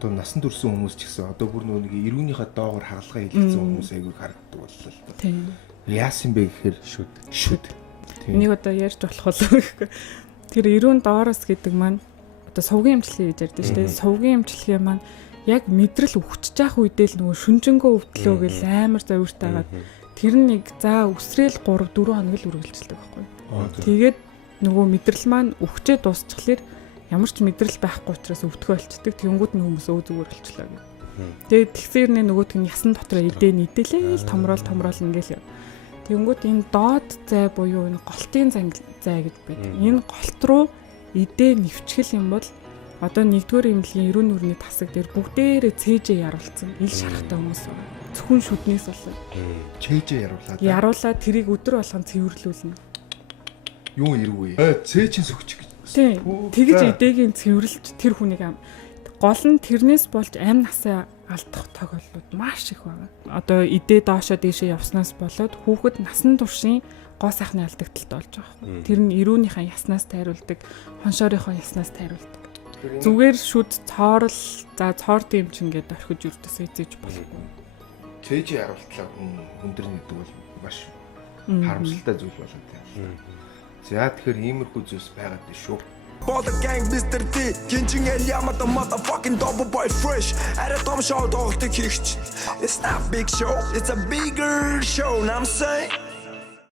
одоо насан турсан хүмүүс ч гэсэн одоо бүр нэг ирүүнийхээ доогоор хаалгаа хийлгэсэн хүмүүс айгүй харагддаг боллоо л доо. Тийм. Яасан бэ гэхээр шүд. Энийг одоо ярьж болох болов гэхгүй. Тэр ирүүн доороос гэдэг маань одоо сувгийн эмчилгээ гэж ярьдэн шүү дээ. Сувгийн эмчилгээ маань яг мэдрэл өгчөж явах үедээ л нөгөө шүнжэнгөө өвдлөө гэл амар зовиртайгаад тэр нэг за өсрөөл 3 4 хоног л үргэлжилдэг байхгүй. Тэгээд нөгөө мэдрэл маань өгчээ дуусчихлаар ямар ч мэдрэл байхгүй учраас өвдгөө болчдөг. Тэнгүүд нь хүмүүс өө зүгээр болчлаа гэх. Тэгээд тэгсээр нэ нөгөөт нь ясан дотроо идээ нийтэлээл томрол ингээл. Тэнгүүд энэ доод зай буюу энэ голтын зай гэж байдаг. Энэ голт руу идээ нэвчгэл юм бол одоо нэгдүгээр эмнэлгийн 94-ний тасаг дээр бүгдээрээ цээжээ яруулсан. Ил шарахтай хүмүүс байна. Зөвхөн шүднээс болоод. Цээжээ яруулаад. Яруулаад тэрийг өдөр болгон цэвэрлүүлнэ. Юу ирвэ? Цээжин сөхч гэж. Тийм. Тэгж идээгийн цэвэрлж тэр хүнийг гол нь тэрнээс болж амь насаа алдах тохиолдлууд маш их байна. Одоо идээ доошоо дээшээ явснаас болоод хүүхэд насан туршийн гоо сайхны алдагталтай болж байгаа. Тэр нь ирүүнийхээ яснаас тайруулдаг, хоншоорынхоо яснаас тайруулдаг. Зүгээр шүд цоорл за цоорт юм чин гэдээ орхиж өртөөс эзэж болохгүй. Цээжийн харуултлаа хүндэр нэгдэг бол маш харамсалтай зүйл болоод байна. За тэгэхээр иймэрхүү зүйлс байгаад байна шүү. For the gang Mr. T Кинчин Эльяма the motherfucking double boy fresh Арай том шоу тоглолтыг хийгч. It's not big show, it's a bigger show, I'm saying